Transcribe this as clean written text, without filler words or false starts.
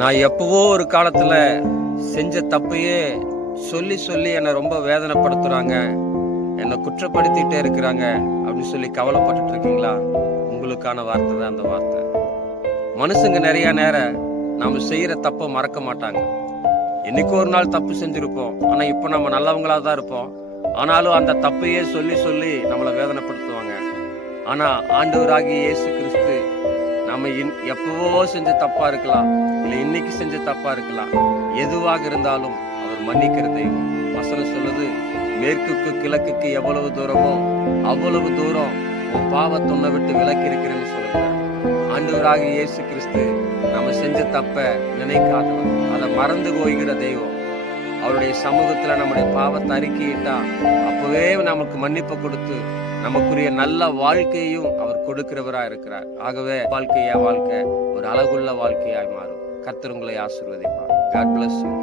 நான் எப்பவோ ஒரு காலத்துல செஞ்ச தப்பையே சொல்லி சொல்லி என்னை ரொம்ப வேதனைப்படுத்துறாங்க, என்னை குற்றப்படுத்திட்டே இருக்கிறாங்க அப்படின்னு சொல்லி கவலைப்பட்டுட்டு இருக்கீங்களா? உங்களுக்கான வார்த்தை தான் அந்த வார்த்தை. மனுஷங்க நிறைய நேரம் நாம செய்யற தப்ப மறக்க மாட்டாங்க. என்னைக்கு ஒரு நாள் தப்பு செஞ்சிருப்போம், ஆனா இப்ப நம்ம நல்லவங்களா தான் இருப்போம். ஆனாலும் அந்த தப்பையே சொல்லி சொல்லி நம்மளை வேதனைப்படுத்துவாங்க. ஆனா ஆண்டவராகிய இயேசு கிறிஸ்து நம்ம எப்பவோ செஞ்ச தப்பா இருக்கலாம், இல்ல இன்னைக்கு செஞ்ச தப்பா இருக்கலாம், எதுவாக இருந்தாலும் அவர் மன்னிக்கிற தெய்வம். வசனம் சொல்லுது, மேற்குக்கு கிழக்குக்கு எவ்வளவு தூரமோ அவ்வளவு தூரம் உன் பாவத்தை உன்னை விட்டு விலக்கி இருக்கிறேன்னு சொல்லுகிறார். ஆண்டவராகிய இயேசு கிறிஸ்து நம்ம செஞ்ச தப்ப நினைக்காதவர், அதை மறந்து போய்கிற தெய்வம். அவருடைய சமூகத்துல நம்முடைய பாவத்தை அறிக்கையிட்டா அப்பவே நமக்கு மன்னிப்பு கொடுத்து நமக்குரிய நல்ல வாழ்க்கையையும் அவர் கொடுக்கிறவரா இருக்கிறார். ஆகவே வாழ்க்கை ஒரு அழகுள்ள வாழ்க்கையாய் மாறும். கர்த்தர் உங்களை ஆசீர்வதிப்பார். God bless you.